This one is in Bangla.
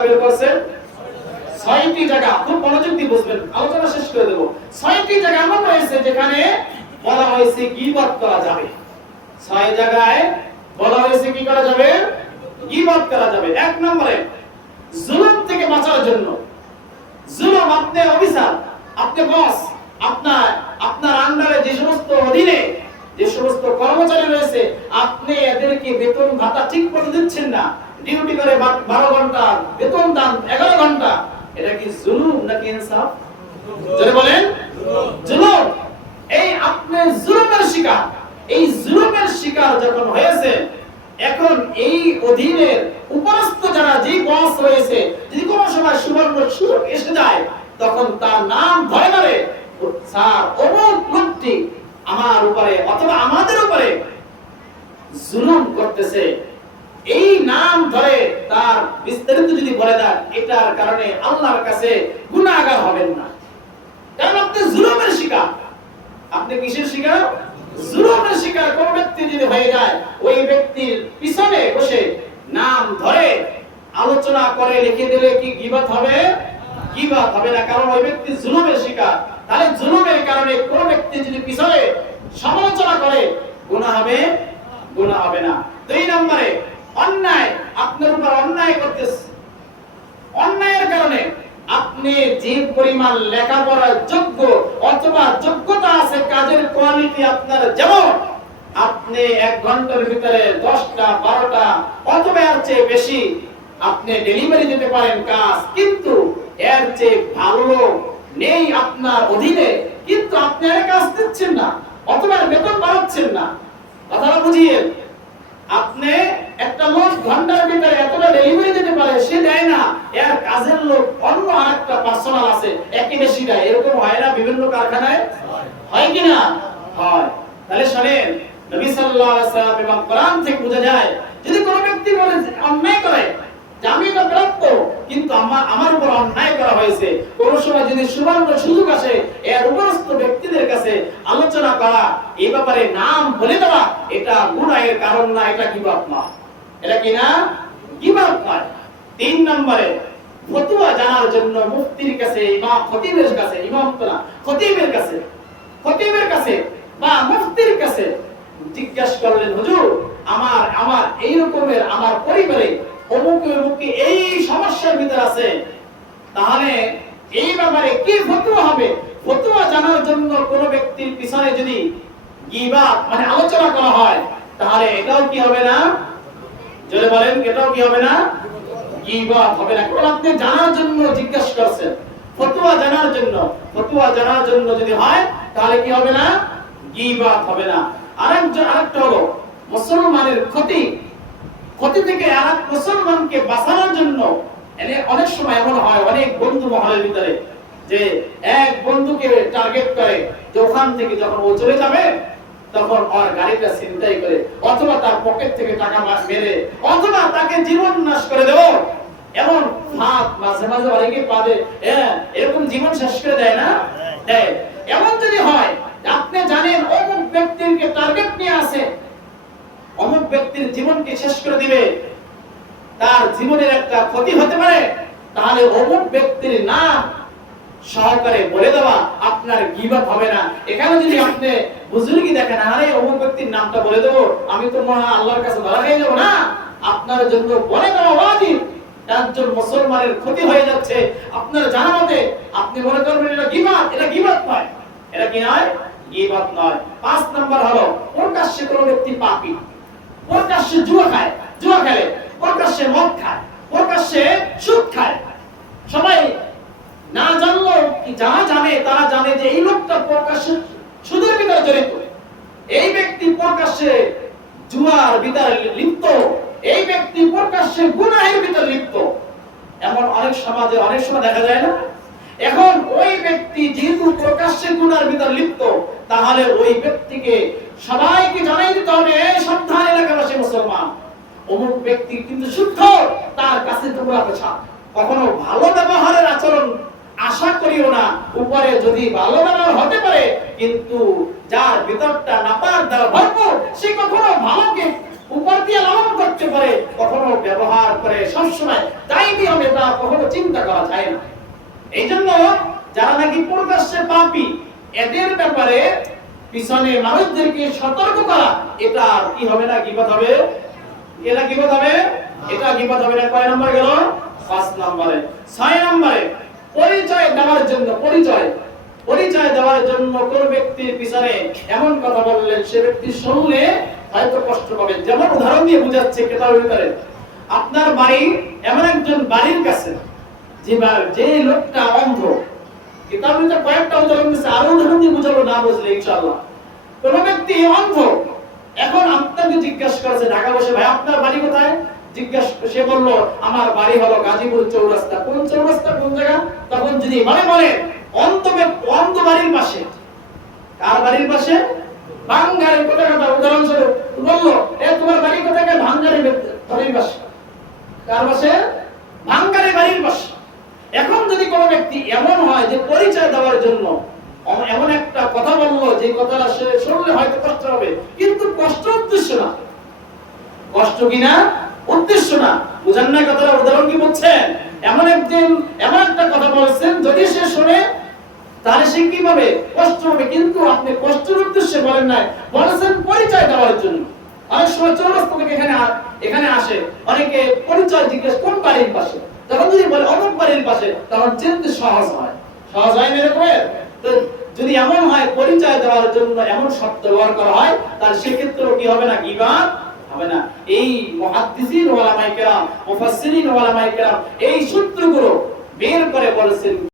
বের করছেন 6টি জায়গা, খুব মনোযোগ দিয়ে বুঝবেন, আলোচনা শেষ করে দেব। 6টি জায়গা এমন রয়েছে যেখানে বলা হয়েছে গীবত করা যাবে। 6 জায়গায় বলা হয়েছে কি করা যাবে? গীবত করা যাবে। 1 নম্বরে জুলুম থেকে বাঁচার জন্য। জুলুম, আপনি অফিসার, আপনি বস, আপনার আন্ডারে যে সমস্ত অধীনে যে সমস্ত কর্মচারী রয়েছে, আপনি এদেরকে বেতন ভাতা ঠিক মতো দিচ্ছেন না, ডিউটি করে 12 ঘন্টা, বেতন দান 11 ঘন্টা, এটা কি জুলুম নাকি ইনসাফ? জোরে বলেন। জুলুম। এই আপনি জুলুমের শিকার। এই জুলুমের শিকার যখন হয়েছে, এখন এই অধীনের উপরস্থ যারা যে বস রয়েছে, যদি কোনো সময় সুবর্ণ সুযোগ এসে যায়, তখন তার নাম ধরে ধরে স্যার অমুক লোকটি আমার উপরে অথবা আমাদের উপরে জুলুম করতেছে, এই নাম ধরে তার বিস্তারিত যদি বলে দেন, এটার কারণে আল্লাহর কাছে গুনাহগার হবেন না। কারণ আপনি জুলুমের শিকার। আপনি কিসের শিকার? জুলুমের শিকার। কোন ব্যক্তি যদি হয়ে যায়, ওই ব্যক্তির পিছনে বসে নাম ধরে আলোচনা করে লিখে দিলে কি গীবত হবে? গীবত হবে না, কারণ ওই ব্যক্তি জুলুমের শিকার। তাহলে জুলুমের কারণে কোন ব্যক্তি যদি পিছনে সমালোচনা করে, গুনাহ হবে? গুনাহ হবে না। 2 নম্বরে অন্যায়, আপনার উপর অন্যায় করতেছে, অন্যায়ের কারণে আপনি যে পরিমাণ লেখাপড়ার যোগ্য অথবা যোগ্যতা আছে, কাজের কোয়ালিটি আপনার যেমন, আপনি 1 ঘন্টার ভিতরে 10টা 12টা অথবা এর চেয়ে বেশি আপনি ডেলিভারি দিতে পারেন কাজ, কিন্তু এর চেয়ে ভালো নেই আপনার অধীনে, কিন্তু আপনি এর কাজ দিচ্ছেন না অথবা বেতন বাড়াচ্ছেন না। কথাটা বুঝিয়ে, আপনি একটা লোক ঘন্টার ভিতরে এতটা ডেলিভারি দিতে পারে, সে দেয় না, এর কাজের লোক অন্য আরেকটা পার্সোনাল আছে, একই বেশি দেয়। এরকম হয় না বিভিন্ন কারখানায়? হয় কি না? হয়। তাহলে শুনেন, নবী সাল্লাল্লাহু আলাইহি ওয়াসাল্লাম এবং কোরআন থেকে বোঝা যায়, যদি কোনো ব্যক্তি বলে অন্যায় করে যে আমি এটা প্রাপ্য, কিন্তু আমার উপর অন্যায় করা হয়েছে, কোন সময় যদি সুবর্ণ সুযোগ আসে এর উপরস্থ ব্যক্তিদের কাছে আলোচনা করা, এই ব্যাপারে নাম বলে দেওয়া, এটা গুনাহের কারণ না, এটা গীবত না। এটা কি না? গীবত নয়। 3 নম্বরে ফতোয়া জানার জন্য মুফতির কাছে, ইমাম খতিবের কাছে, ইমাম তো না, খতিবের কাছে বা মুফতির কাছে জিজ্ঞাসা করলেন, হুজুর আমার এই রকমের আমার পরিবারে অমুক এই সমস্যার ভিতর আছে, তাহলে এই ব্যাপারে কি ফতোয়া হবে? ফতোয়া জানার জন্য কোন ব্যক্তির পিছনে যদি গীবত মানে আলোচনা করা হয়, তাহলে এটাও কি হবে না? জোরে বলেন, এটাও কি হবে না? গীবত হবে না। কারণ আপনি জানার জন্য জিজ্ঞাসা করছেন, ফতোয়া জানার জন্য যদি হয়, তাহলে কি হবে না? গীবত হবে না। আরেকটা হলো মুসলমানের ক্ষতি থেকে আরেক মুসলমানকে বাঁচানোর জন্য। অনেক সময় এমন হয়, অনেক বন্ধু মহলের ভিতরে, যে এক বন্ধুকে টার্গেট করে যে ওখান থেকে যখন ও চলে যাবে, তখন ওর গাড়িটা ছিনতাই করে অথবা তার পকেট থেকে টাকা মেরে অথবা তাকে জীবন নাশ করে দেব, এমন ফাঁদ মাঝে মাঝে অনেকে পাবে, এরকম জীবন শেষ করে দেয় না? এমন যদি হয়, আপনি জানেন অমুক ব্যক্তিকে টার্গেট নিয়ে আসে, অমুক ব্যক্তির জীবনকে শেষ করে দিবে, তার জীবনের একটা ক্ষতি হতে পারে, তাহলে অমুক ব্যক্তির নাম সহকারে বলে দেওয়া আপনার গীবত হবে না। এখানে যদি আপনি বুজুর্গি দেখেন, আরে অমুক ব্যক্তির নামটা বলে দেবো, আমি তো মনে হয় আল্লাহর কাছে ধরা খেয়ে যাবো, না, আপনার জন্য বলে দেওয়া ওয়াজিব। একজন মুসলমানের ক্ষতি হয়ে যাচ্ছে আপনার জানা মতে, আপনি মনে করবেন এটা গীবত, এটা গীবত নয়। এটা কি নয়? গীবত নয়। 5 নাম্বার হলো প্রকাশ্যে কোনো ব্যক্তি পাপী, প্রকাশ্যে জুয়া খেলে, প্রকাশ্যে মদ খায়, প্রকাশ্যে সুদ খায়, সবাই না জানলেও যারা জানে তারা জানে যে এই লোকটা প্রকাশ্যে সুদের ভিতরে জড়িত, এই ব্যক্তি প্রকাশ্যে জুয়ার ভিতরে লিপ্ত, এই ব্যক্তি প্রকাশ্যে গুনাহের ভিতরে লিপ্ত, এমন অনেক সমাজে অনেক সময় দেখা যায় না? এখন ওই ব্যক্তি যেহেতু প্রকাশ্যে গুনার ভিতরে লিপ্ত, তাহলে ওই ব্যক্তিকে সবাইকে জানাই দিতে হবে, সাবধান এলাকাবাসী মুসলমান, অমুক ব্যক্তি কিন্তু শুদ্ধ, তার কাছে তোমরা পেছা, কখনো ভালো ব্যবহারের আচরণ আশা করিও না। উপরে যদি ভালো ব্যবহার হতে পারে, কিন্তু যার ভিতরটা নাপাক দ্বারা ভরপুর, সে কখনো ভালোকে উপর দিয়ে লালন করতে পারে, কখনো ব্যবহার করে সবসময় দায়ী হবে তা কখনো চিন্তা করা যায় না। এই জন্য যারা নাকি প্রকাশ্যে পাপী, এদের ব্যাপারে পিছনে মানুষদেরকে সতর্ক করা, এটা কি হবে না, গীবত হবে। এটা গীবত হবে, এটা গীবত হবে না। কয় নম্বর গেল? 5 নম্বরে। 6 নম্বরে পরিচয় দেওয়ার জন্য, পরিচয় দেওয়ার জন্য কোন ব্যক্তির পিছনে এমন কথা বললেন, সে ব্যক্তি শুনলে হয়তো কষ্ট পাবে। যেমন উদাহরণ দিয়ে বুঝাচ্ছে কেতাবের ভিতরে, আপনার বাড়ি এমন একজন বাড়ির কাছে যে লোকটা অন্ধ। কিতাবের ভিতরে কয়েকটা উদাহরণ দিয়েছে, আরো উদাহরণ দিয়ে বুঝাবো না বুঝলে ইনশাআল্লাহ। কোন ব্যক্তি অন্ধ, এখন আপনাকে জিজ্ঞাসা করেছে ঢাকা বসে, ভাই আপনার বাড়ি কোথায়? সে বললো আমার বাড়ি হলো গাজীপুর চৌরাস্তা। কোন চৌরাস্তা, কোন জায়গা? তখন যদি বলে অন্ধ বাড়ির পাশে। কার বাড়ির পাশে? ভাঙ্গারের কোথায়? উদাহরণস্বরূপ বললো, তোমার বাড়ি কোথায়? ভাঙ্গারের বাড়ির পাশে। কার পাশে? ভাঙ্গারের বাড়ির পাশে। এখন যদি কোনো ব্যক্তি এমন হয় যে পরিচয় দেওয়ার জন্য এমন একটা কথা বললো, যে কথাটা সে শুনলে হয়তো কষ্ট হবে, কিন্তু কষ্ট উদ্দেশ্য না। কষ্ট কিনা উদ্দেশ্য না। বুঝেন না কথাটা? উদাহরণ কি বলছেন? এমন একটা কথা বলছেন, যদি সে শুনে তাহলে সে কি পাবে? কষ্ট হবে। কিন্তু আপনি কষ্টের উদ্দেশ্যে বলেন নাই, বলেছেন পরিচয় দেওয়ার জন্য। অনেক সময় চৌরাস্তা থেকে এখানে আসে অনেকে, পরিচয় জিজ্ঞেস কোন বাড়ির পাশে। তখন যদি বলে অমুক বাড়ির পাশে, তখন চিনতে সহজ হয়। সহজ হয় মেরে করে। যদি এমন হয় পরিচয় দেওয়ার জন্য এমন শব্দ ব্যবহার করা হয়, তাহলে সেক্ষেত্রেও কি হবে না? গীবত হবে না। এই মুহাদ্দিসিন ওলামায়ে কেরাম, মুফাসসিরিন ওলামায়ে কেরাম এই সূত্রগুলো বের করে বলেছেন।